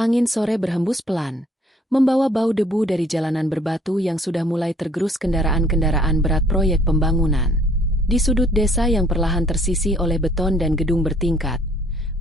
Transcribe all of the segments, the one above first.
Angin sore berhembus pelan, membawa bau debu dari jalanan berbatu yang sudah mulai tergerus kendaraan-kendaraan berat proyek pembangunan. Di sudut desa yang perlahan tersisi oleh beton dan gedung bertingkat,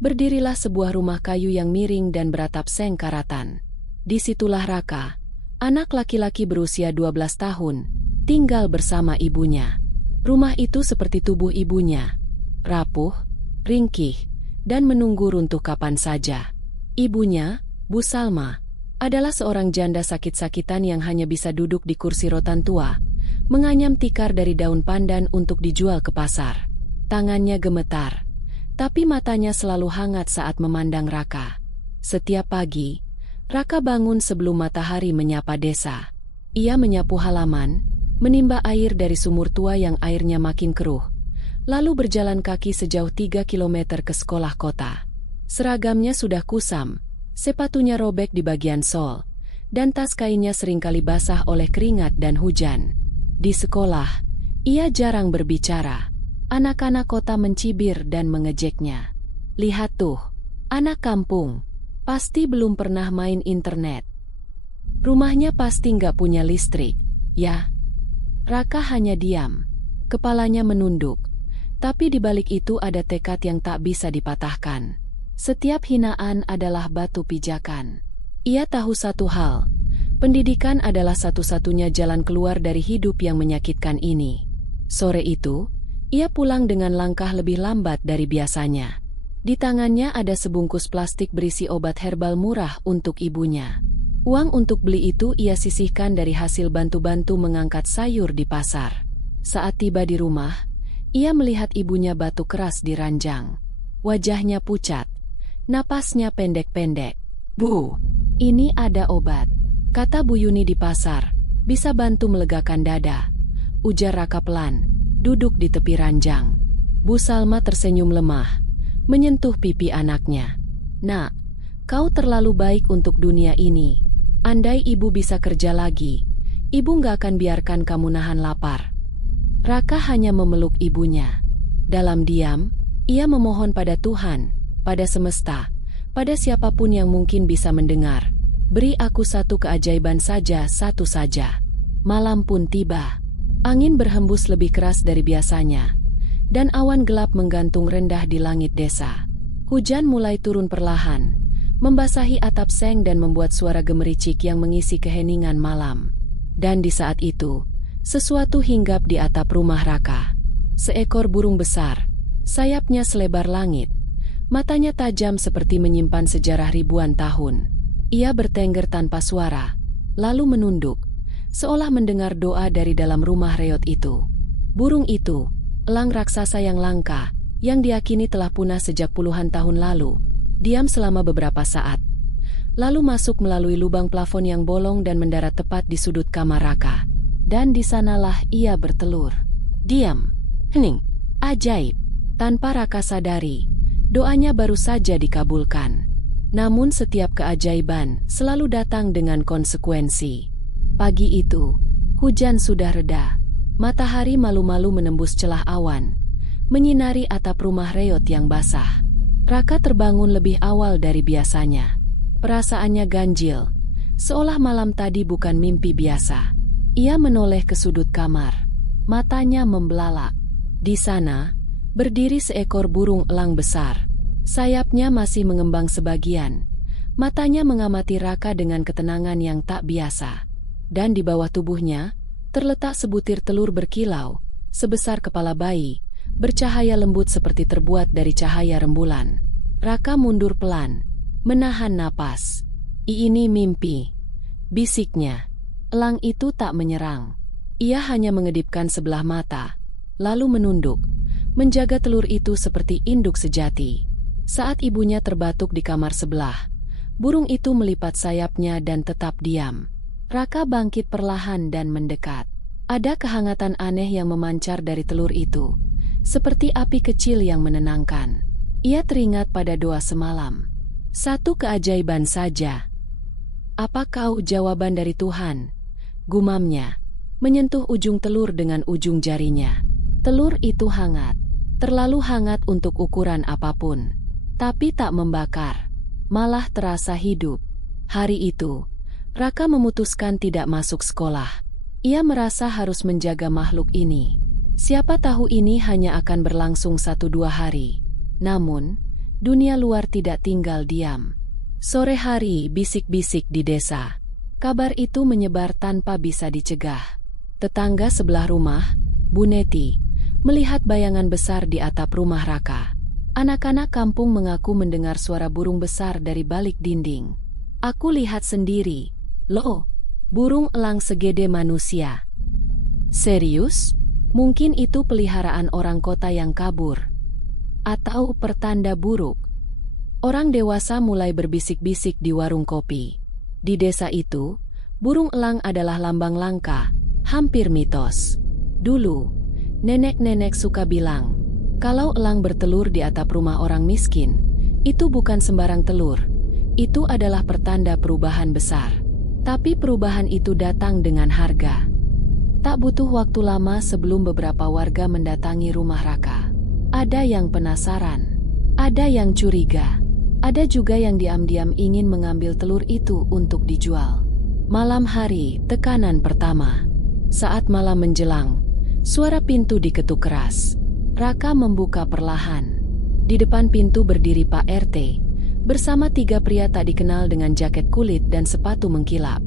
berdirilah sebuah rumah kayu yang miring dan beratap seng karatan. Disitulah Raka, anak laki-laki berusia 12 tahun, tinggal bersama ibunya. Rumah itu seperti tubuh ibunya, rapuh, ringkih, dan menunggu runtuh kapan saja. Ibunya, Bu Salma, adalah seorang janda sakit-sakitan yang hanya bisa duduk di kursi rotan tua, menganyam tikar dari daun pandan untuk dijual ke pasar. Tangannya gemetar, tapi matanya selalu hangat saat memandang Raka. Setiap pagi, Raka bangun sebelum matahari menyapa desa. Ia menyapu halaman, menimba air dari sumur tua yang airnya makin keruh, lalu berjalan kaki sejauh 3 kilometer ke sekolah kota. Seragamnya sudah kusam, sepatunya robek di bagian sol, dan tas kainnya seringkali basah oleh keringat dan hujan. Di sekolah, ia jarang berbicara. Anak-anak kota mencibir dan mengejeknya. Lihat tuh, anak kampung, pasti belum pernah main internet. Rumahnya pasti nggak punya listrik, ya? Raka hanya diam, kepalanya menunduk, tapi di balik itu ada tekad yang tak bisa dipatahkan. Setiap hinaan adalah batu pijakan. Ia tahu satu hal, pendidikan adalah satu-satunya jalan keluar dari hidup yang menyakitkan ini. Sore itu, ia pulang dengan langkah lebih lambat dari biasanya. Di tangannya ada sebungkus plastik berisi obat herbal murah untuk ibunya. Uang untuk beli itu ia sisihkan dari hasil bantu-bantu mengangkat sayur di pasar. Saat tiba di rumah, ia melihat ibunya batuk keras di ranjang. Wajahnya pucat, napasnya pendek-pendek. "Bu, ini ada obat," kata Bu Yuni di pasar. "Bisa bantu melegakan dada," ujar Raka pelan, duduk di tepi ranjang. Bu Salma tersenyum lemah, menyentuh pipi anaknya. "Nak, kau terlalu baik untuk dunia ini. Andai ibu bisa kerja lagi, ibu nggak akan biarkan kamu nahan lapar." Raka hanya memeluk ibunya. Dalam diam, ia memohon pada Tuhan, pada semesta, pada siapapun yang mungkin bisa mendengar, "Beri aku satu keajaiban saja, satu saja." Malam pun tiba. Angin berhembus lebih keras dari biasanya, dan awan gelap menggantung rendah di langit desa. Hujan mulai turun perlahan, membasahi atap seng dan membuat suara gemericik yang mengisi keheningan malam. Dan di saat itu, sesuatu hinggap di atap rumah Raka. Seekor burung besar, sayapnya selebar langit, matanya tajam seperti menyimpan sejarah ribuan tahun. Ia bertengger tanpa suara, lalu menunduk, seolah mendengar doa dari dalam rumah reot itu. Burung itu, elang raksasa yang langka, yang diyakini telah punah sejak puluhan tahun lalu, diam selama beberapa saat, lalu masuk melalui lubang plafon yang bolong dan mendarat tepat di sudut kamar Raka. Dan di sanalah ia bertelur. Diam, hening, ajaib. Tanpa Raka sadari, doanya baru saja dikabulkan. Namun setiap keajaiban selalu datang dengan konsekuensi. Pagi itu, hujan sudah reda. Matahari malu-malu menembus celah awan, menyinari atap rumah reot yang basah. Raka terbangun lebih awal dari biasanya. Perasaannya ganjil, seolah malam tadi bukan mimpi biasa. Ia menoleh ke sudut kamar, matanya membelalak. Di sana, berdiri seekor burung elang besar. Sayapnya masih mengembang sebagian. Matanya mengamati Raka dengan ketenangan yang tak biasa. Dan di bawah tubuhnya, terletak sebutir telur berkilau, sebesar kepala bayi, bercahaya lembut seperti terbuat dari cahaya rembulan. Raka mundur pelan, menahan napas. "Ini mimpi," bisiknya. Elang itu tak menyerang. Ia hanya mengedipkan sebelah mata, lalu menunduk, menjaga telur itu seperti induk sejati. Saat ibunya terbatuk di kamar sebelah, burung itu melipat sayapnya dan tetap diam. Raka bangkit perlahan dan mendekat. Ada kehangatan aneh yang memancar dari telur itu, seperti api kecil yang menenangkan. Ia teringat pada doa semalam. "Satu keajaiban saja." "Apa kau jawaban dari Tuhan?" gumamnya, menyentuh ujung telur dengan ujung jarinya. Telur itu hangat, terlalu hangat untuk ukuran apapun, tapi tak membakar, malah terasa hidup. Hari itu, Raka memutuskan tidak masuk sekolah. Ia merasa harus menjaga makhluk ini. Siapa tahu ini hanya akan berlangsung 1-2 hari. Namun, dunia luar tidak tinggal diam. Sore hari, bisik-bisik di desa. Kabar itu menyebar tanpa bisa dicegah. Tetangga sebelah rumah, Bu Neti, melihat bayangan besar di atap rumah Raka. Anak-anak kampung mengaku mendengar suara burung besar dari balik dinding. Aku lihat sendiri. Loh, burung elang segede manusia. Serius? Mungkin itu peliharaan orang kota yang kabur. Atau pertanda buruk. Orang dewasa mulai berbisik-bisik di warung kopi. Di desa itu, burung elang adalah lambang langka, hampir mitos. Dulu, nenek-nenek suka bilang, kalau elang bertelur di atap rumah orang miskin, itu bukan sembarang telur. Itu adalah pertanda perubahan besar. Tapi perubahan itu datang dengan harga. Tak butuh waktu lama sebelum beberapa warga mendatangi rumah Raka. Ada yang penasaran, ada yang curiga, ada juga yang diam-diam ingin mengambil telur itu untuk dijual. Malam hari, tekanan pertama. Saat malam menjelang, suara pintu diketuk keras. Raka membuka perlahan. Di depan pintu berdiri Pak RT, bersama 3 pria tak dikenal dengan jaket kulit dan sepatu mengkilap.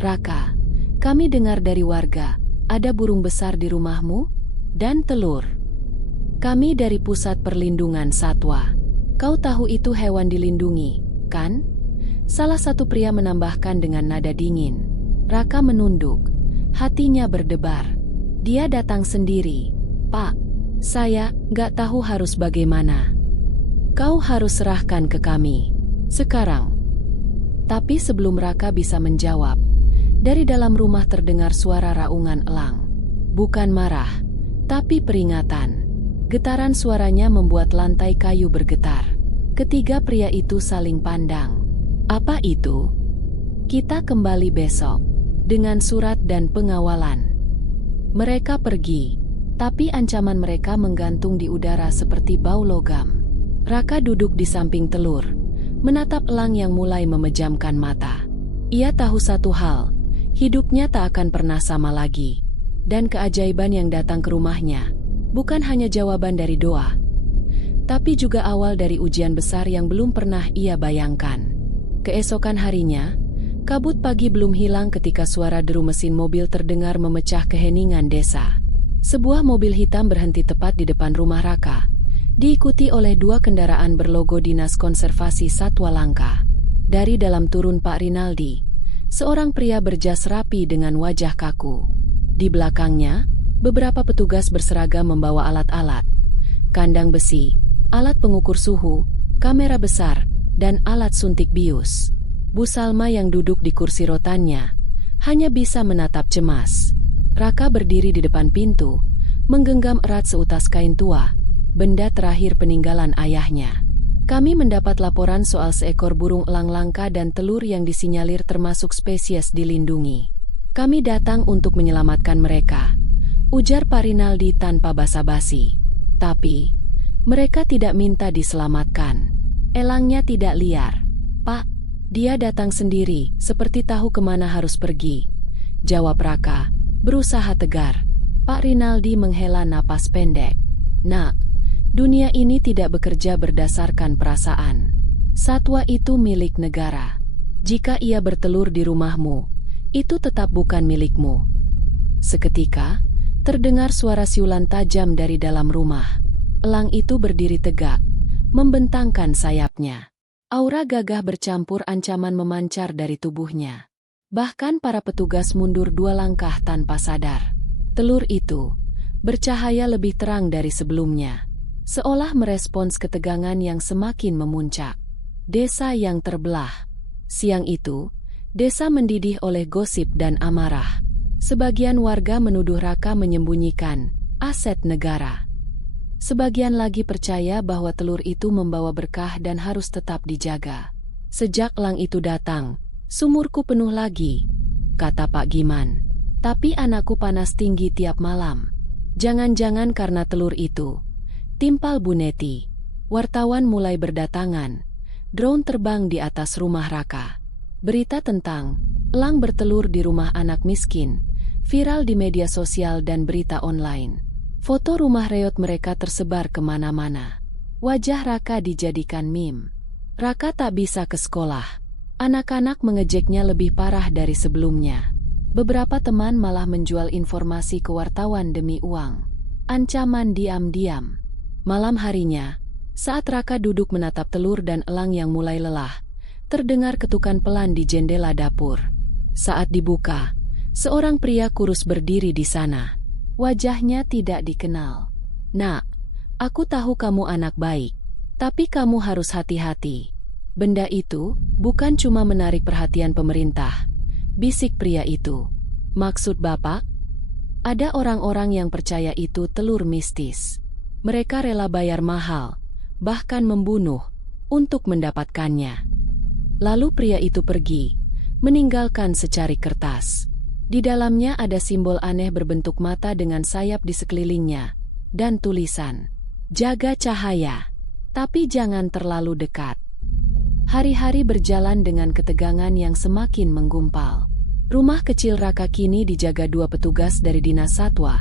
Raka, kami dengar dari warga, ada burung besar di rumahmu? Dan telur. Kami dari Pusat Perlindungan Satwa. Kau tahu itu hewan dilindungi, kan? Salah satu pria menambahkan dengan nada dingin. Raka menunduk, hatinya berdebar. Dia datang sendiri. Pak, saya nggak tahu harus bagaimana. Kau harus serahkan ke kami. Sekarang. Tapi sebelum Raka bisa menjawab, dari dalam rumah terdengar suara raungan elang. Bukan marah, tapi peringatan. Getaran suaranya membuat lantai kayu bergetar. Ketiga pria itu saling pandang. Apa itu? Kita kembali besok. Dengan surat dan pengawalan. Mereka pergi. Tapi ancaman mereka menggantung di udara seperti bau logam. Raka duduk di samping telur, menatap elang yang mulai memejamkan mata. Ia tahu satu hal, hidupnya tak akan pernah sama lagi. Dan keajaiban yang datang ke rumahnya, bukan hanya jawaban dari doa, tapi juga awal dari ujian besar yang belum pernah ia bayangkan. Keesokan harinya, kabut pagi belum hilang ketika suara deru mesin mobil terdengar memecah keheningan desa. Sebuah mobil hitam berhenti tepat di depan rumah Raka, diikuti oleh 2 kendaraan berlogo Dinas Konservasi Satwa Langka. Dari dalam turun Pak Rinaldi, seorang pria berjas rapi dengan wajah kaku. Di belakangnya, beberapa petugas berseragam membawa alat-alat, kandang besi, alat pengukur suhu, kamera besar, dan alat suntik bius. Bu Salma yang duduk di kursi rotannya, hanya bisa menatap cemas. Raka berdiri di depan pintu, menggenggam erat seutas kain tua, benda terakhir peninggalan ayahnya. Kami mendapat laporan soal seekor burung elang langka dan telur yang disinyalir termasuk spesies dilindungi. Kami datang untuk menyelamatkan mereka, ujar Pak Rinaldi tanpa basa-basi. Tapi, mereka tidak minta diselamatkan. Elangnya tidak liar. Pak, dia datang sendiri, seperti tahu kemana harus pergi. Jawab Raka, berusaha tegar. Pak Rinaldi menghela napas pendek. Nak, dunia ini tidak bekerja berdasarkan perasaan. Satwa itu milik negara. Jika ia bertelur di rumahmu, itu tetap bukan milikmu. Seketika, terdengar suara siulan tajam dari dalam rumah. Elang itu berdiri tegak, membentangkan sayapnya. Aura gagah bercampur ancaman memancar dari tubuhnya. Bahkan para petugas mundur 2 langkah tanpa sadar. Telur itu bercahaya lebih terang dari sebelumnya, seolah merespons ketegangan yang semakin memuncak. Desa yang terbelah. Siang itu, desa mendidih oleh gosip dan amarah. Sebagian warga menuduh Raka menyembunyikan aset negara. Sebagian lagi percaya bahwa telur itu membawa berkah dan harus tetap dijaga. Sejak elang itu datang, sumurku penuh lagi, kata Pak Giman. Tapi anakku panas tinggi tiap malam. Jangan-jangan karena telur itu, timpal Bu Neti. Wartawan mulai berdatangan. Drone terbang di atas rumah Raka. Berita tentang elang bertelur di rumah anak miskin viral di media sosial dan berita online. Foto rumah reot mereka tersebar kemana-mana. Wajah Raka dijadikan meme. Raka tak bisa ke sekolah. Anak-anak mengejeknya lebih parah dari sebelumnya. Beberapa teman malah menjual informasi ke wartawan demi uang. Ancaman diam-diam. Malam harinya, saat Raka duduk menatap telur dan elang yang mulai lelah, terdengar ketukan pelan di jendela dapur. Saat dibuka, seorang pria kurus berdiri di sana. Wajahnya tidak dikenal. "Nak, aku tahu kamu anak baik, tapi kamu harus hati-hati. Benda itu bukan cuma menarik perhatian pemerintah," bisik pria itu. "Maksud Bapak?" Ada orang-orang yang percaya itu telur mistis. Mereka rela bayar mahal, bahkan membunuh, untuk mendapatkannya. Lalu pria itu pergi, meninggalkan secari kertas. Di dalamnya ada simbol aneh berbentuk mata dengan sayap di sekelilingnya, dan tulisan, "Jaga cahaya, tapi jangan terlalu dekat." Hari-hari berjalan dengan ketegangan yang semakin menggumpal. Rumah kecil Raka kini dijaga 2 petugas dari Dinas Satwa,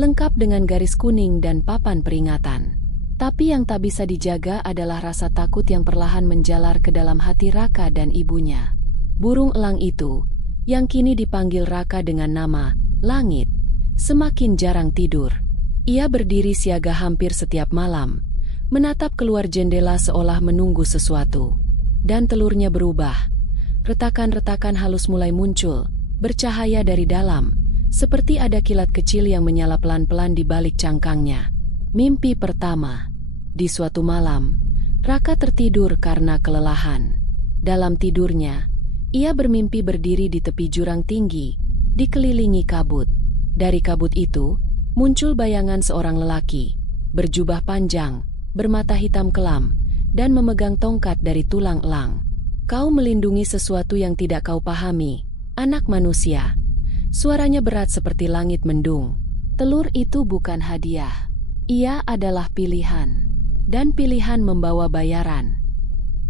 lengkap dengan garis kuning dan papan peringatan. Tapi yang tak bisa dijaga adalah rasa takut yang perlahan menjalar ke dalam hati Raka dan ibunya. Burung elang itu, yang kini dipanggil Raka dengan nama Langit, semakin jarang tidur. Ia berdiri siaga hampir setiap malam, menatap keluar jendela seolah menunggu sesuatu. Dan telurnya berubah. Retakan-retakan halus mulai muncul, bercahaya dari dalam, seperti ada kilat kecil yang menyala pelan-pelan di balik cangkangnya. Mimpi pertama. Di suatu malam, Raka tertidur karena kelelahan. Dalam tidurnya, ia bermimpi berdiri di tepi jurang tinggi, dikelilingi kabut. Dari kabut itu, muncul bayangan seorang lelaki, berjubah panjang, bermata hitam kelam, dan memegang tongkat dari tulang elang. "Kau melindungi sesuatu yang tidak kau pahami, anak manusia." Suaranya berat seperti langit mendung. Telur itu bukan hadiah. Ia adalah pilihan. Dan pilihan membawa bayaran.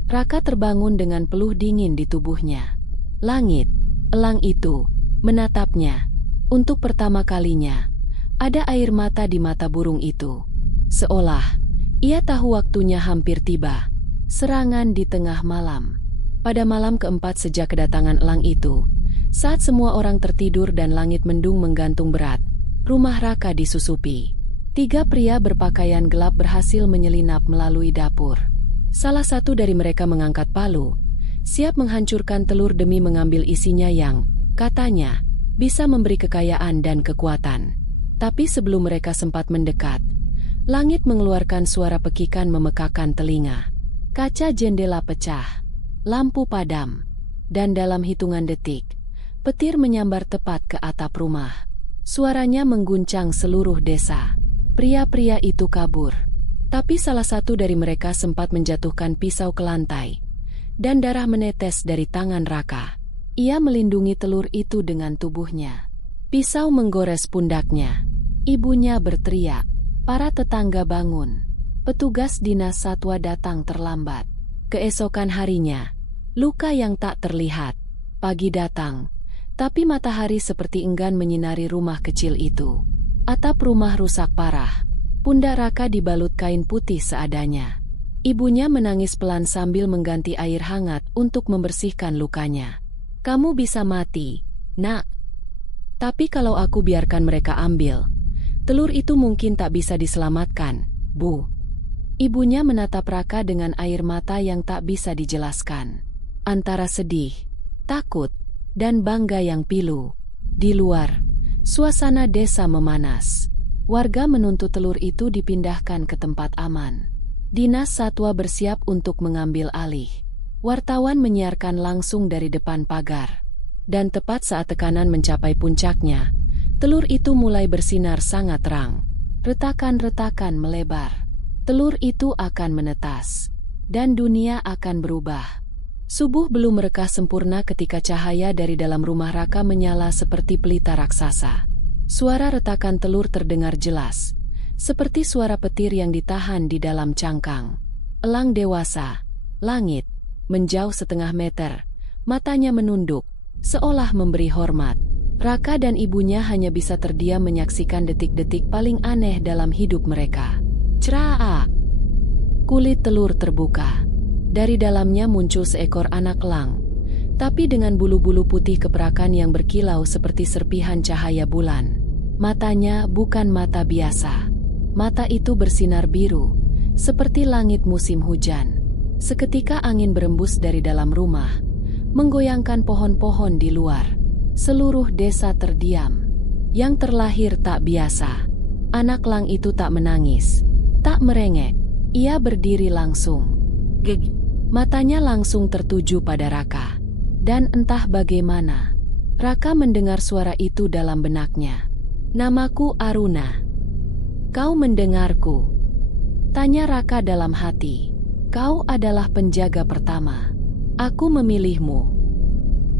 Raka terbangun dengan peluh dingin di tubuhnya. Langit, elang itu, menatapnya. Untuk pertama kalinya, ada air mata di mata burung itu. Seolah, ia tahu waktunya hampir tiba. Serangan di tengah malam. Pada malam keempat sejak kedatangan elang itu, saat semua orang tertidur dan langit mendung menggantung berat, rumah Raka disusupi. 3 pria berpakaian gelap berhasil menyelinap melalui dapur. Salah satu dari mereka mengangkat palu, siap menghancurkan telur demi mengambil isinya yang, katanya, bisa memberi kekayaan dan kekuatan. Tapi sebelum mereka sempat mendekat, langit mengeluarkan suara pekikan memekakan telinga. Kaca jendela pecah, lampu padam, dan dalam hitungan detik, petir menyambar tepat ke atap rumah. Suaranya mengguncang seluruh desa. Pria-pria itu kabur. Tapi salah satu dari mereka sempat menjatuhkan pisau ke lantai. Dan darah menetes dari tangan Raka. Ia melindungi telur itu dengan tubuhnya. Pisau menggores pundaknya. Ibunya berteriak. Para tetangga bangun. Petugas Dinas Satwa datang terlambat. Keesokan harinya, luka yang tak terlihat. Pagi datang. Tapi matahari seperti enggan menyinari rumah kecil itu. Atap rumah rusak parah. Pundak Raka dibalut kain putih seadanya. Ibunya menangis pelan sambil mengganti air hangat untuk membersihkan lukanya. "Kamu bisa mati, Nak. Tapi kalau aku biarkan mereka ambil, telur itu mungkin tak bisa diselamatkan, Bu." Ibunya menatap Raka dengan air mata yang tak bisa dijelaskan. Antara sedih, takut, dan bangga yang pilu. Di luar, suasana desa memanas. Warga menuntut telur itu dipindahkan ke tempat aman. Dinas Satwa bersiap untuk mengambil alih. Wartawan menyiarkan langsung dari depan pagar. Dan tepat saat tekanan mencapai puncaknya, telur itu mulai bersinar sangat terang. Retakan-retakan melebar. Telur itu akan menetas. Dan dunia akan berubah. Subuh belum merekah sempurna ketika cahaya dari dalam rumah Raka menyala seperti pelita raksasa. Suara retakan telur terdengar jelas, seperti suara petir yang ditahan di dalam cangkang. Elang dewasa, Langit, menjauh 1/2 meter, Matanya menunduk, seolah memberi hormat. Raka dan ibunya hanya bisa terdiam menyaksikan detik-detik paling aneh dalam hidup mereka. Cerak! Kulit telur terbuka. Dari dalamnya muncul seekor anak elang, tapi dengan bulu-bulu putih keperakan yang berkilau seperti serpihan cahaya bulan. Matanya bukan mata biasa. Mata itu bersinar biru, seperti langit musim hujan. Seketika angin berembus dari dalam rumah, menggoyangkan pohon-pohon di luar. Seluruh desa terdiam. Yang terlahir tak biasa. Anak elang itu tak menangis, tak merengek. Ia berdiri langsung. Matanya langsung tertuju pada Raka. Dan entah bagaimana, Raka mendengar suara itu dalam benaknya. Namaku Aruna. Kau mendengarku? Tanya Raka dalam hati. Kau adalah penjaga pertama. Aku memilihmu.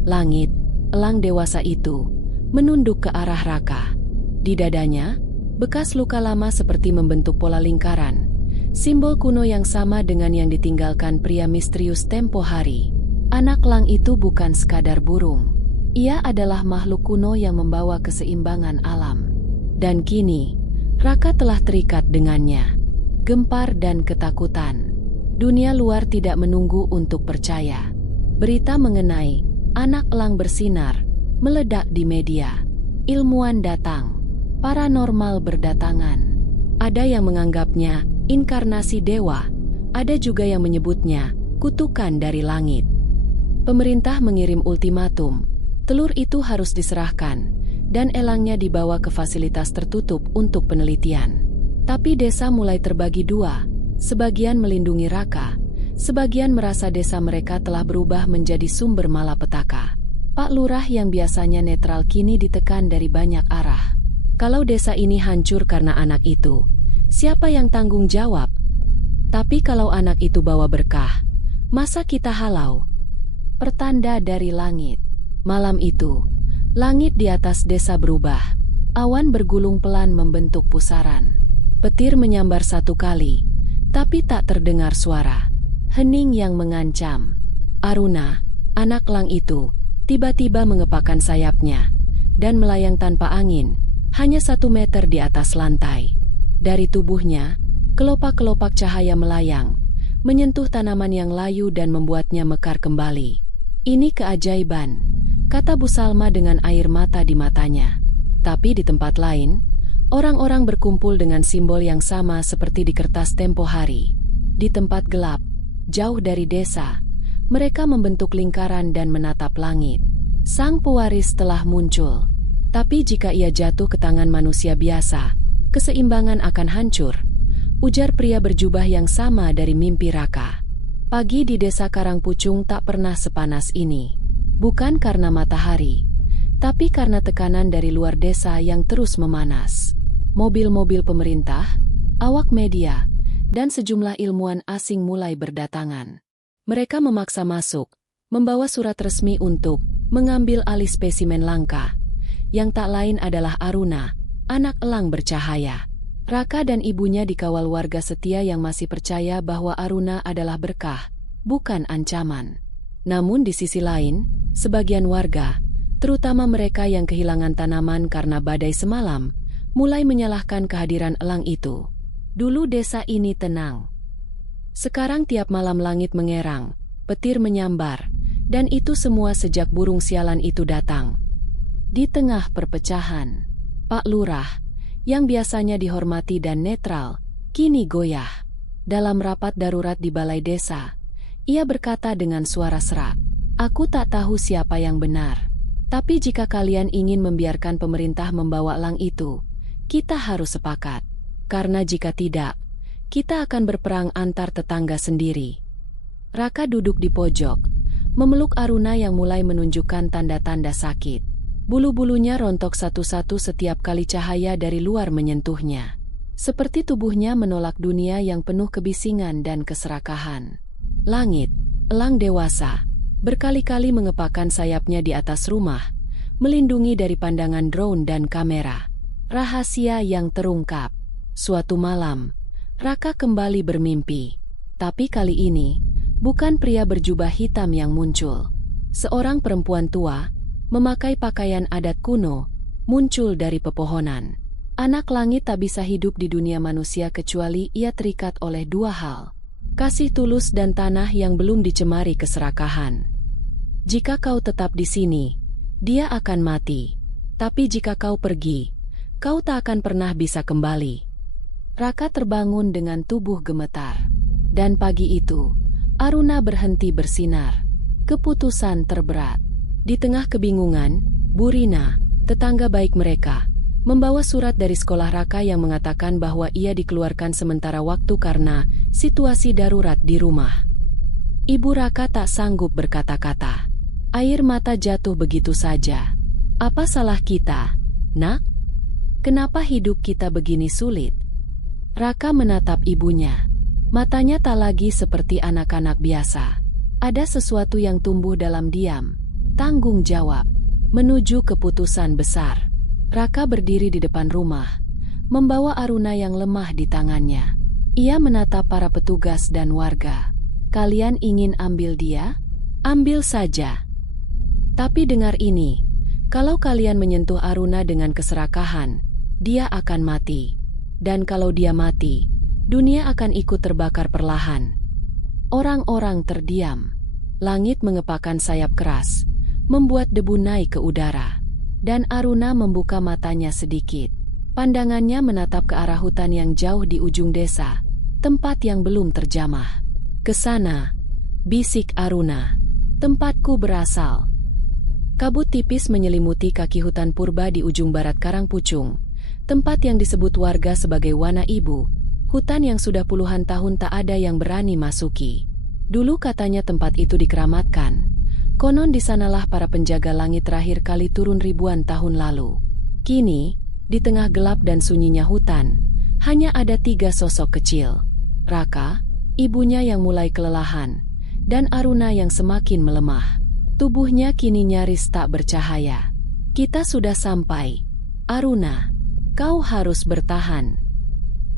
Langit, elang dewasa itu, menunduk ke arah Raka. Di dadanya, bekas luka lama seperti membentuk pola lingkaran. Simbol kuno yang sama dengan yang ditinggalkan pria misterius tempo hari. Anak elang itu bukan sekadar burung. Ia adalah makhluk kuno yang membawa keseimbangan alam. Dan kini, Raka telah terikat dengannya. Gempar dan ketakutan. Dunia luar tidak menunggu untuk percaya. Berita mengenai anak elang bersinar, meledak di media. Ilmuwan datang. Paranormal berdatangan. Ada yang menganggapnya inkarnasi dewa. Ada juga yang menyebutnya kutukan dari langit. Pemerintah mengirim ultimatum. Telur itu harus diserahkan, dan elangnya dibawa ke fasilitas tertutup untuk penelitian. Tapi desa mulai terbagi dua, sebagian melindungi Raka, sebagian merasa desa mereka telah berubah menjadi sumber malapetaka. Pak Lurah yang biasanya netral kini ditekan dari banyak arah. Kalau desa ini hancur karena anak itu, siapa yang tanggung jawab? Tapi kalau anak itu bawa berkah, masa kita halau? Pertanda dari langit. Malam itu, langit di atas desa berubah. Awan bergulung pelan membentuk pusaran. Petir menyambar satu kali, tapi tak terdengar suara. Hening yang mengancam. Aruna, anak elang itu, tiba-tiba mengepakkan sayapnya dan melayang tanpa angin, hanya 1 meter di atas lantai. Dari tubuhnya, kelopak-kelopak cahaya melayang, menyentuh tanaman yang layu dan membuatnya mekar kembali. Ini keajaiban, kata Bu Salma dengan air mata di matanya. Tapi di tempat lain, orang-orang berkumpul dengan simbol yang sama seperti di kertas tempo hari. Di tempat gelap, jauh dari desa, mereka membentuk lingkaran dan menatap langit. Sang pewaris telah muncul. Tapi jika ia jatuh ke tangan manusia biasa, keseimbangan akan hancur, ujar pria berjubah yang sama dari mimpi Raka. Pagi di desa Karangpucung tak pernah sepanas ini. Bukan karena matahari, tapi karena tekanan dari luar desa yang terus memanas. Mobil-mobil pemerintah, awak media, dan sejumlah ilmuwan asing mulai berdatangan. Mereka memaksa masuk, membawa surat resmi untuk mengambil alih spesimen langka, yang tak lain adalah Aruna, anak elang bercahaya. Raka dan ibunya dikawal warga setia yang masih percaya bahwa Aruna adalah berkah, bukan ancaman. Namun di sisi lain, sebagian warga, terutama mereka yang kehilangan tanaman karena badai semalam, mulai menyalahkan kehadiran elang itu. Dulu desa ini tenang. Sekarang tiap malam langit mengerang, petir menyambar, dan itu semua sejak burung sialan itu datang. Di tengah perpecahan, Pak Lurah, yang biasanya dihormati dan netral, kini goyah. Dalam rapat darurat di balai desa, ia berkata dengan suara serak, "Aku tak tahu siapa yang benar. Tapi jika kalian ingin membiarkan pemerintah membawa elang itu, kita harus sepakat. Karena jika tidak, kita akan berperang antar tetangga sendiri." Raka duduk di pojok, memeluk Aruna yang mulai menunjukkan tanda-tanda sakit. Bulu-bulunya rontok satu-satu setiap kali cahaya dari luar menyentuhnya. Seperti tubuhnya menolak dunia yang penuh kebisingan dan keserakahan. Langit, elang dewasa, berkali-kali mengepakkan sayapnya di atas rumah, melindungi dari pandangan drone dan kamera. Rahasia yang terungkap. Suatu malam, Raka kembali bermimpi. Tapi kali ini, bukan pria berjubah hitam yang muncul. Seorang perempuan tua, memakai pakaian adat kuno, muncul dari pepohonan. Anak langit tak bisa hidup di dunia manusia kecuali ia terikat oleh dua hal: kasih tulus dan tanah yang belum dicemari keserakahan. Jika kau tetap di sini, dia akan mati. Tapi jika kau pergi, kau tak akan pernah bisa kembali. Raka terbangun dengan tubuh gemetar. Dan pagi itu, Aruna berhenti bersinar. Keputusan terberat. Di tengah kebingungan, Burina, tetangga baik mereka, membawa surat dari sekolah Raka yang mengatakan bahwa ia dikeluarkan sementara waktu karena situasi darurat di rumah. Ibu Raka tak sanggup berkata-kata. Air mata jatuh begitu saja. Apa salah kita, Nak? Kenapa hidup kita begini sulit? Raka menatap ibunya. Matanya tak lagi seperti anak-anak biasa. Ada sesuatu yang tumbuh dalam diam. Tanggung jawab. Menuju keputusan besar. Raka berdiri di depan rumah, membawa Aruna yang lemah di tangannya. Ia menatap para petugas dan warga. Kalian ingin ambil dia? Ambil saja. Tapi dengar ini. Kalau kalian menyentuh Aruna dengan keserakahan, dia akan mati. Dan kalau dia mati, dunia akan ikut terbakar perlahan. Orang-orang terdiam. Langit mengepakkan sayap keras, membuat debu naik ke udara. Dan Aruna membuka matanya sedikit. Pandangannya menatap ke arah hutan yang jauh di ujung desa, tempat yang belum terjamah. Ke sana, bisik Aruna. Tempatku berasal. Kabut tipis menyelimuti kaki hutan purba di ujung barat Karangpucung, tempat yang disebut warga sebagai Wana Ibu, hutan yang sudah puluhan tahun tak ada yang berani masuki. Dulu katanya tempat itu dikeramatkan. Konon di sanalah para penjaga langit terakhir kali turun ribuan tahun lalu. Kini, di tengah gelap dan sunyinya hutan, hanya ada 3 sosok kecil. Raka, ibunya yang mulai kelelahan, dan Aruna yang semakin melemah. Tubuhnya kini nyaris tak bercahaya. Kita sudah sampai. Aruna, kau harus bertahan.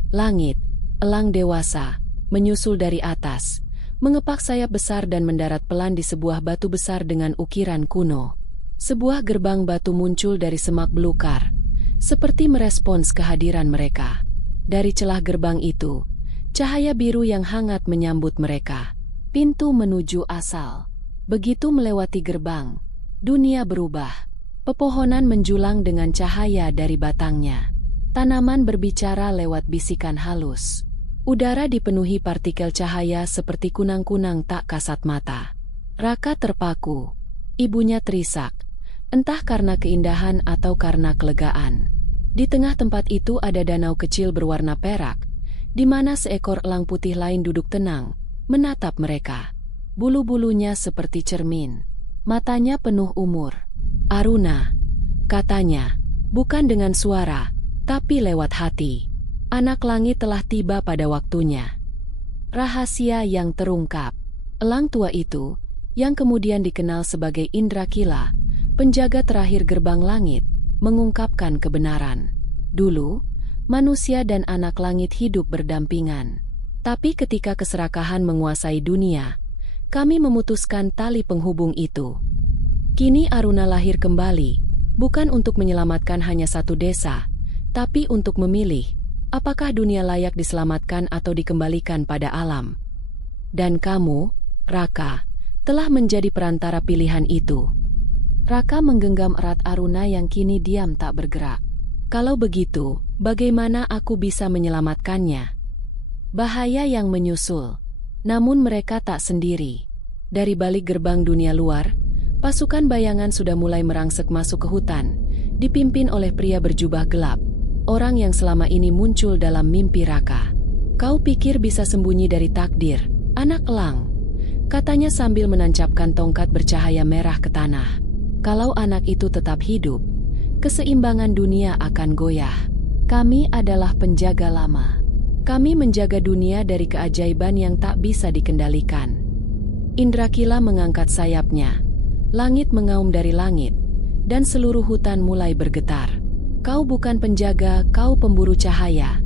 Langit, elang dewasa, menyusul dari atas, mengepak sayap besar dan mendarat pelan di sebuah batu besar dengan ukiran kuno. Sebuah gerbang batu muncul dari semak belukar, seperti merespons kehadiran mereka. Dari celah gerbang itu, cahaya biru yang hangat menyambut mereka. Pintu menuju asal. Begitu melewati gerbang, dunia berubah. Pepohonan menjulang dengan cahaya dari batangnya. Tanaman berbicara lewat bisikan halus. Udara dipenuhi partikel cahaya seperti kunang-kunang tak kasat mata. Raka terpaku. Ibunya terisak, entah karena keindahan atau karena kelegaan. Di tengah tempat itu ada danau kecil berwarna perak, di mana seekor elang putih lain duduk tenang, menatap mereka. Bulu-bulunya seperti cermin. Matanya penuh umur. Aruna, katanya, bukan dengan suara, tapi lewat hati. Anak langit telah tiba pada waktunya. Rahasia yang terungkap. Elang tua itu, yang kemudian dikenal sebagai Indrakila, penjaga terakhir gerbang langit, mengungkapkan kebenaran. Dulu, manusia dan anak langit hidup berdampingan. Tapi ketika keserakahan menguasai dunia, kami memutuskan tali penghubung itu. Kini Aruna lahir kembali, bukan untuk menyelamatkan hanya satu desa, tapi untuk memilih, apakah dunia layak diselamatkan atau dikembalikan pada alam. Dan kamu, Raka, telah menjadi perantara pilihan itu. Raka menggenggam erat Aruna yang kini diam tak bergerak. Kalau begitu, bagaimana aku bisa menyelamatkannya? Bahaya yang menyusul. Namun mereka tak sendiri. Dari balik gerbang dunia luar, pasukan bayangan sudah mulai merangsek masuk ke hutan, dipimpin oleh pria berjubah gelap, orang yang selama ini muncul dalam mimpi Raka. Kau pikir bisa sembunyi dari takdir, anak elang? Katanya sambil menancapkan tongkat bercahaya merah ke tanah. Kalau anak itu tetap hidup, keseimbangan dunia akan goyah. Kami adalah penjaga lama. Kami menjaga dunia dari keajaiban yang tak bisa dikendalikan. Indrakila mengangkat sayapnya. Langit mengaum dari langit, dan seluruh hutan mulai bergetar. Kau bukan penjaga, kau pemburu cahaya,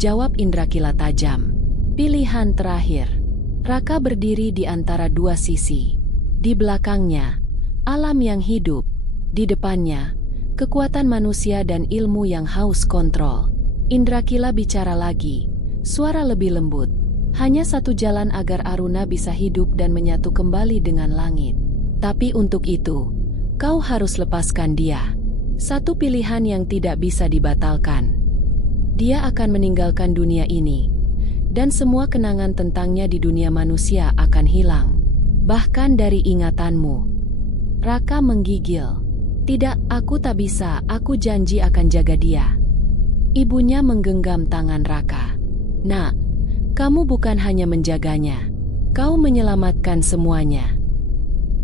jawab Indrakila tajam. Pilihan terakhir. Raka berdiri di antara dua sisi. Di belakangnya, Alam yang hidup. Di depannya, kekuatan manusia dan ilmu yang haus kontrol. Indrakila bicara lagi, suara lebih lembut. Hanya satu jalan agar Aruna bisa hidup dan menyatu kembali dengan langit. Tapi untuk itu, kau harus lepaskan dia. Satu pilihan yang tidak bisa dibatalkan. Dia akan meninggalkan dunia ini, dan semua kenangan tentangnya di dunia manusia akan hilang. Bahkan dari ingatanmu. Raka menggigil. Tidak, aku tak bisa, aku janji akan jaga dia. Ibunya menggenggam tangan Raka. Nak, kamu bukan hanya menjaganya, kau menyelamatkan semuanya.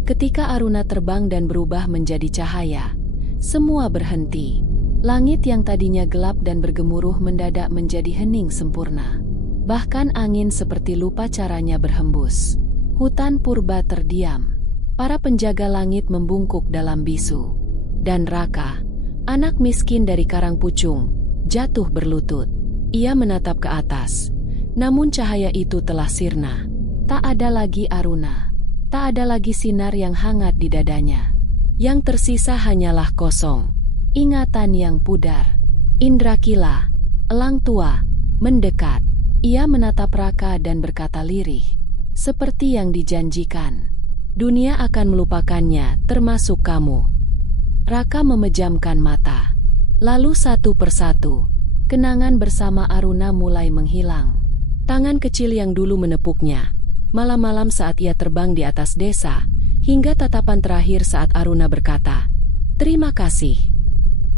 Ketika Aruna terbang dan berubah menjadi cahaya, semua berhenti. Langit yang tadinya gelap dan bergemuruh mendadak menjadi hening sempurna. Bahkan angin seperti lupa caranya berhembus. Hutan purba terdiam. Para penjaga langit membungkuk dalam bisu. Dan Raka, anak miskin dari Karang Pucung, jatuh berlutut. Ia menatap ke atas. Namun cahaya itu telah sirna. Tak ada lagi Aruna. Tak ada lagi sinar yang hangat di dadanya. Yang tersisa hanyalah kosong. Ingatan yang pudar. Indrakila, elang tua, mendekat. Ia menatap Raka dan berkata lirih. Seperti yang dijanjikan. Dunia akan melupakannya, termasuk kamu. Raka memejamkan mata. Lalu satu persatu, kenangan bersama Aruna mulai menghilang. Tangan kecil yang dulu menepuknya. Malam-malam saat ia terbang di atas desa. Hingga tatapan terakhir saat Aruna berkata, "Terima kasih."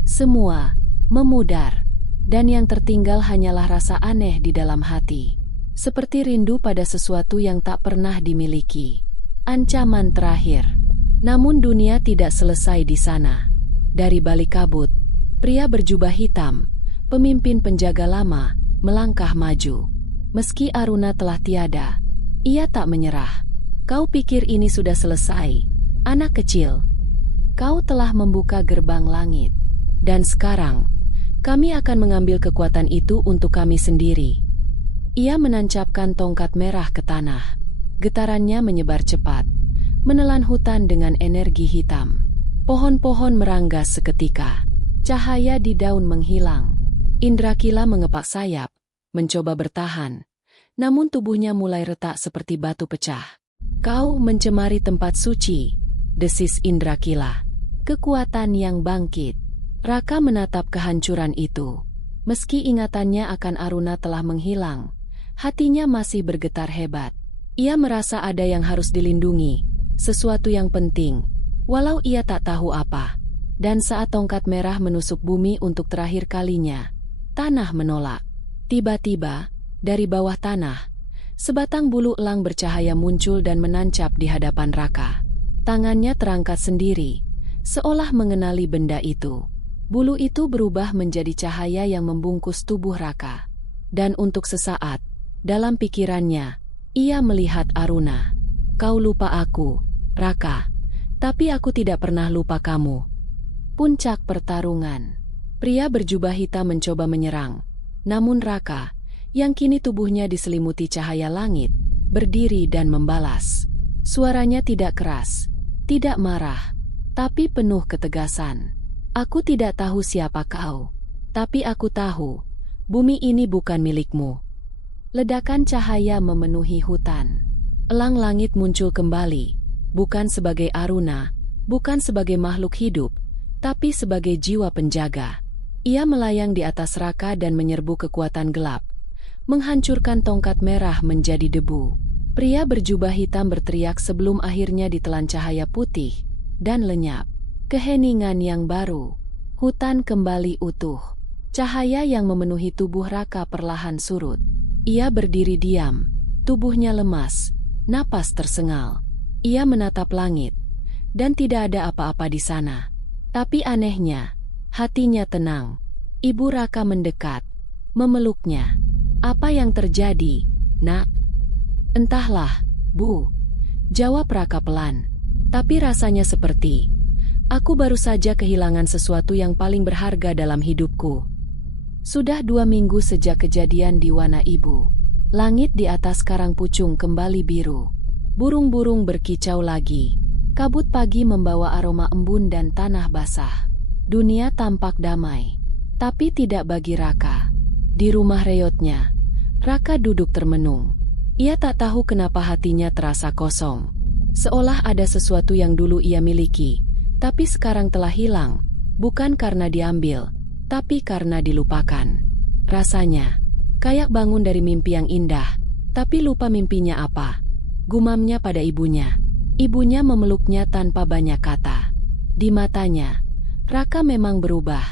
Semua memudar, dan yang tertinggal hanyalah rasa aneh di dalam hati, seperti rindu pada sesuatu yang tak pernah dimiliki. Ancaman terakhir. Namun dunia tidak selesai di sana. Dari balik kabut, pria berjubah hitam, pemimpin penjaga lama, melangkah maju. Meski Aruna telah tiada, ia tak menyerah. Kau pikir ini sudah selesai, anak kecil? Kau telah membuka gerbang langit. Dan sekarang, kami akan mengambil kekuatan itu untuk kami sendiri. Ia menancapkan tongkat merah ke tanah. Getarannya menyebar cepat, menelan hutan dengan energi hitam. Pohon-pohon meranggas seketika. Cahaya di daun menghilang. Indrakila mengepak sayap, mencoba bertahan. Namun tubuhnya mulai retak seperti batu pecah. Kau mencemari tempat suci, desis Indrakila. Kekuatan yang bangkit. Raka menatap kehancuran itu. Meski ingatannya akan Aruna telah menghilang, hatinya masih bergetar hebat. Ia merasa ada yang harus dilindungi, sesuatu yang penting, walau ia tak tahu apa. Dan saat tongkat merah menusuk bumi untuk terakhir kalinya, tanah menolak. Tiba-tiba, dari bawah tanah, sebatang bulu elang bercahaya muncul dan menancap di hadapan Raka. Tangannya terangkat sendiri, seolah mengenali benda itu. Bulu itu berubah menjadi cahaya yang membungkus tubuh Raka. Dan untuk sesaat, dalam pikirannya, ia melihat Aruna. Kau lupa aku, Raka. Tapi aku tidak pernah lupa kamu. Puncak pertarungan. Pria berjubah hitam mencoba menyerang. Namun Raka, yang kini tubuhnya diselimuti cahaya langit, berdiri dan membalas. Suaranya tidak keras, tidak marah, tapi penuh ketegasan. Aku tidak tahu siapa kau, tapi aku tahu, bumi ini bukan milikmu. Ledakan cahaya memenuhi hutan. Elang langit muncul kembali, bukan sebagai Aruna, bukan sebagai makhluk hidup, tapi sebagai jiwa penjaga. Ia melayang di atas Raka dan menyerbu kekuatan gelap, menghancurkan tongkat merah menjadi debu. Pria berjubah hitam berteriak sebelum akhirnya ditelan cahaya putih, dan lenyap. Keheningan yang baru. Hutan kembali utuh. Cahaya yang memenuhi tubuh Raka perlahan surut. Ia berdiri diam, tubuhnya lemas, napas tersengal. Ia menatap langit, dan tidak ada apa-apa di sana. Tapi anehnya, hatinya tenang. Ibu Raka mendekat, memeluknya. Apa yang terjadi, nak? Entahlah, Bu. Jawab Raka pelan. Tapi rasanya seperti aku baru saja kehilangan sesuatu yang paling berharga dalam hidupku. Sudah 2 minggu sejak kejadian di Wana Ibu. Langit di atas Karang Pucung kembali biru. Burung-burung berkicau lagi. Kabut pagi membawa aroma embun dan tanah basah. Dunia tampak damai. Tapi tidak bagi Raka. Di rumah reyotnya, Raka duduk termenung. Ia tak tahu kenapa hatinya terasa kosong. Seolah ada sesuatu yang dulu ia miliki, tapi sekarang telah hilang. Bukan karena diambil, tapi karena dilupakan. Rasanya kayak bangun dari mimpi yang indah, tapi lupa mimpinya apa. Gumamnya pada ibunya. Ibunya memeluknya tanpa banyak kata. Di matanya, Raka memang berubah.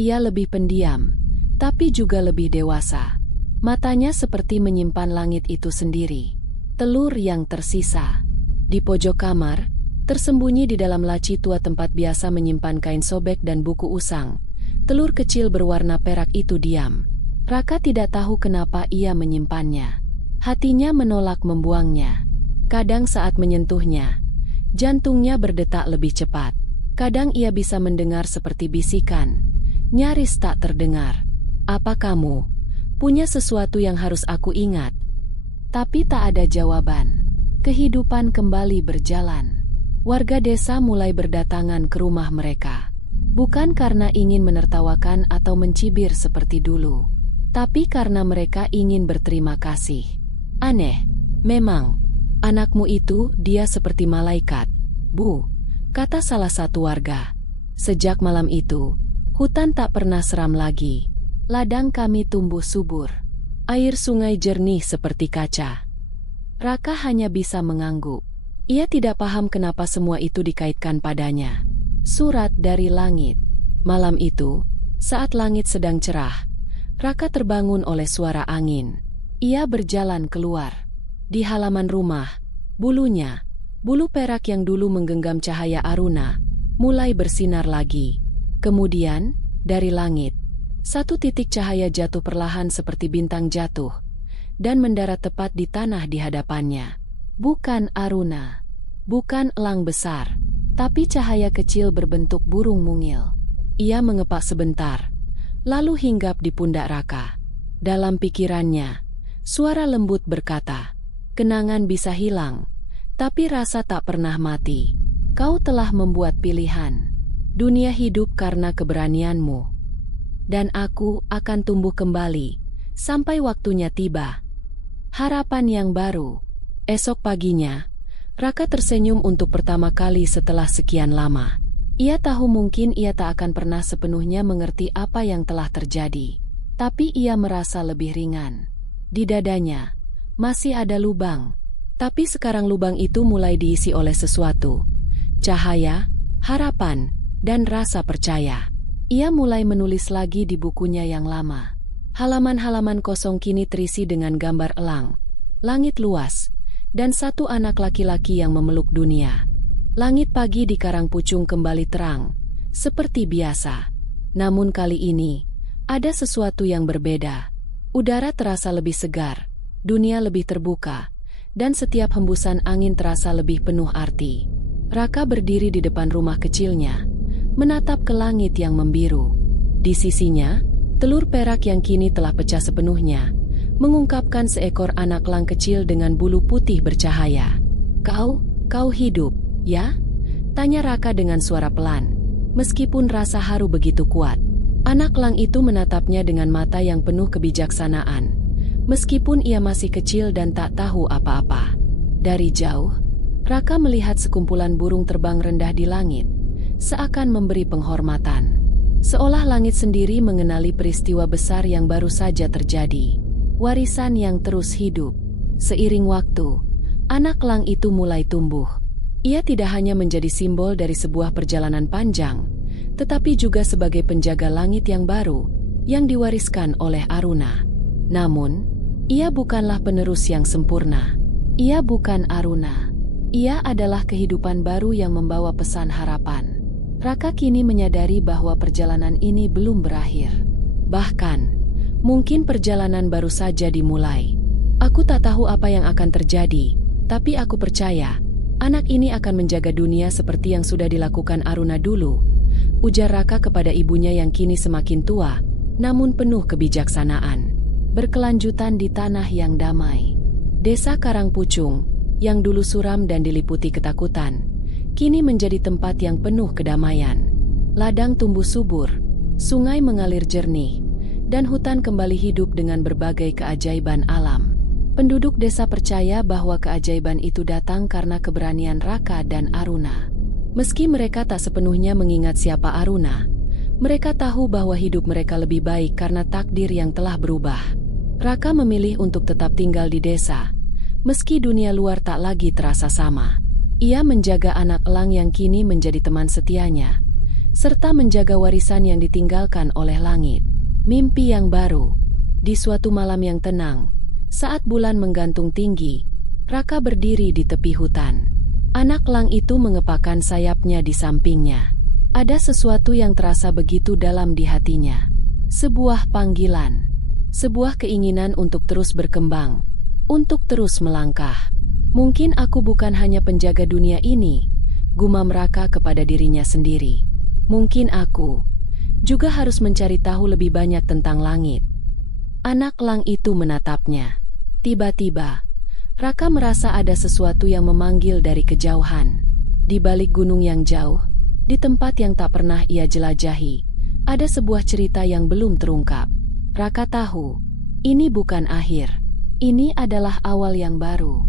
Ia lebih pendiam, tapi juga lebih dewasa. Matanya seperti menyimpan langit itu sendiri. Telur yang tersisa. Di pojok kamar, tersembunyi di dalam laci tua tempat biasa menyimpan kain sobek dan buku usang, telur kecil berwarna perak itu diam. Raka tidak tahu kenapa ia menyimpannya. Hatinya menolak membuangnya. Kadang saat menyentuhnya, jantungnya berdetak lebih cepat. Kadang ia bisa mendengar seperti bisikan, nyaris tak terdengar. "Apa kamu punya sesuatu yang harus aku ingat?" Tapi tak ada jawaban. Kehidupan kembali berjalan. Warga desa mulai berdatangan ke rumah mereka. Bukan karena ingin menertawakan atau mencibir seperti dulu, tapi karena mereka ingin berterima kasih. "Aneh, memang. Anakmu itu, dia seperti malaikat, Bu," kata salah satu warga. "Sejak malam itu, hutan tak pernah seram lagi. Ladang kami tumbuh subur. Air sungai jernih seperti kaca." Raka hanya bisa mengangguk. Ia tidak paham kenapa semua itu dikaitkan padanya. Surat dari langit. Malam itu, saat langit sedang cerah, Raka terbangun oleh suara angin. Ia berjalan keluar. Di halaman rumah, bulu perak yang dulu menggenggam cahaya Aruna, mulai bersinar lagi. Kemudian, dari langit, satu titik cahaya jatuh perlahan seperti bintang jatuh, dan mendarat tepat di tanah di hadapannya. Bukan Aruna, bukan elang besar, tapi cahaya kecil berbentuk burung mungil. Ia mengepak sebentar, lalu hinggap di pundak Raka. Dalam pikirannya, suara lembut berkata, "Kenangan bisa hilang, tapi rasa tak pernah mati. Kau telah membuat pilihan. Dunia hidup karena keberanianmu. Dan aku akan tumbuh kembali, sampai waktunya tiba." Harapan yang baru. Esok paginya, Raka tersenyum untuk pertama kali setelah sekian lama. Ia tahu mungkin ia tak akan pernah sepenuhnya mengerti apa yang telah terjadi. Tapi ia merasa lebih ringan. Di dadanya, masih ada lubang. Tapi sekarang lubang itu mulai diisi oleh sesuatu. Cahaya, harapan, dan rasa percaya. Ia mulai menulis lagi di bukunya yang lama. Halaman-halaman kosong kini terisi dengan gambar elang, langit luas, dan satu anak laki-laki yang memeluk dunia. Langit pagi di Karangpucung kembali terang, seperti biasa. Namun kali ini, ada sesuatu yang berbeda. Udara terasa lebih segar, dunia lebih terbuka, dan setiap hembusan angin terasa lebih penuh arti. Raka berdiri di depan rumah kecilnya, menatap ke langit yang membiru. Di sisinya, telur perak yang kini telah pecah sepenuhnya, mengungkapkan seekor anak elang kecil dengan bulu putih bercahaya. Kau hidup, ya?" tanya Raka dengan suara pelan. Meskipun rasa haru begitu kuat, anak elang itu menatapnya dengan mata yang penuh kebijaksanaan. Meskipun ia masih kecil dan tak tahu apa-apa. Dari jauh, Raka melihat sekumpulan burung terbang rendah di langit, seakan memberi penghormatan. Seolah langit sendiri mengenali peristiwa besar yang baru saja terjadi. Warisan yang terus hidup. Seiring waktu, anak elang itu mulai tumbuh. Ia tidak hanya menjadi simbol dari sebuah perjalanan panjang, tetapi juga sebagai penjaga langit yang baru, yang diwariskan oleh Aruna. Namun, ia bukanlah penerus yang sempurna. Ia bukan Aruna. Ia adalah kehidupan baru yang membawa pesan harapan. Raka kini menyadari bahwa perjalanan ini belum berakhir. Bahkan, mungkin perjalanan baru saja dimulai. "Aku tak tahu apa yang akan terjadi, tapi aku percaya, anak ini akan menjaga dunia seperti yang sudah dilakukan Aruna dulu," ujar Raka kepada ibunya yang kini semakin tua, namun penuh kebijaksanaan. Berkelanjutan di tanah yang damai. Desa Karangpucung, yang dulu suram dan diliputi ketakutan, kini menjadi tempat yang penuh kedamaian. Ladang tumbuh subur, sungai mengalir jernih, dan hutan kembali hidup dengan berbagai keajaiban alam. Penduduk desa percaya bahwa keajaiban itu datang karena keberanian Raka dan Aruna. Meski mereka tak sepenuhnya mengingat siapa Aruna, mereka tahu bahwa hidup mereka lebih baik karena takdir yang telah berubah. Raka memilih untuk tetap tinggal di desa, meski dunia luar tak lagi terasa sama. Ia menjaga anak elang yang kini menjadi teman setianya, serta menjaga warisan yang ditinggalkan oleh langit. Mimpi yang baru. Di suatu malam yang tenang, saat bulan menggantung tinggi, Raka berdiri di tepi hutan. Anak elang itu mengepakkan sayapnya di sampingnya. Ada sesuatu yang terasa begitu dalam di hatinya. Sebuah panggilan. Sebuah keinginan untuk terus berkembang, untuk terus melangkah. Mungkin aku bukan hanya penjaga dunia ini, gumam Raka kepada dirinya sendiri. Mungkin aku juga harus mencari tahu lebih banyak tentang langit. Anak elang itu menatapnya. Tiba-tiba, Raka merasa ada sesuatu yang memanggil dari kejauhan. Di balik gunung yang jauh, di tempat yang tak pernah ia jelajahi, ada sebuah cerita yang belum terungkap. Raka tahu, ini bukan akhir. Ini adalah awal yang baru.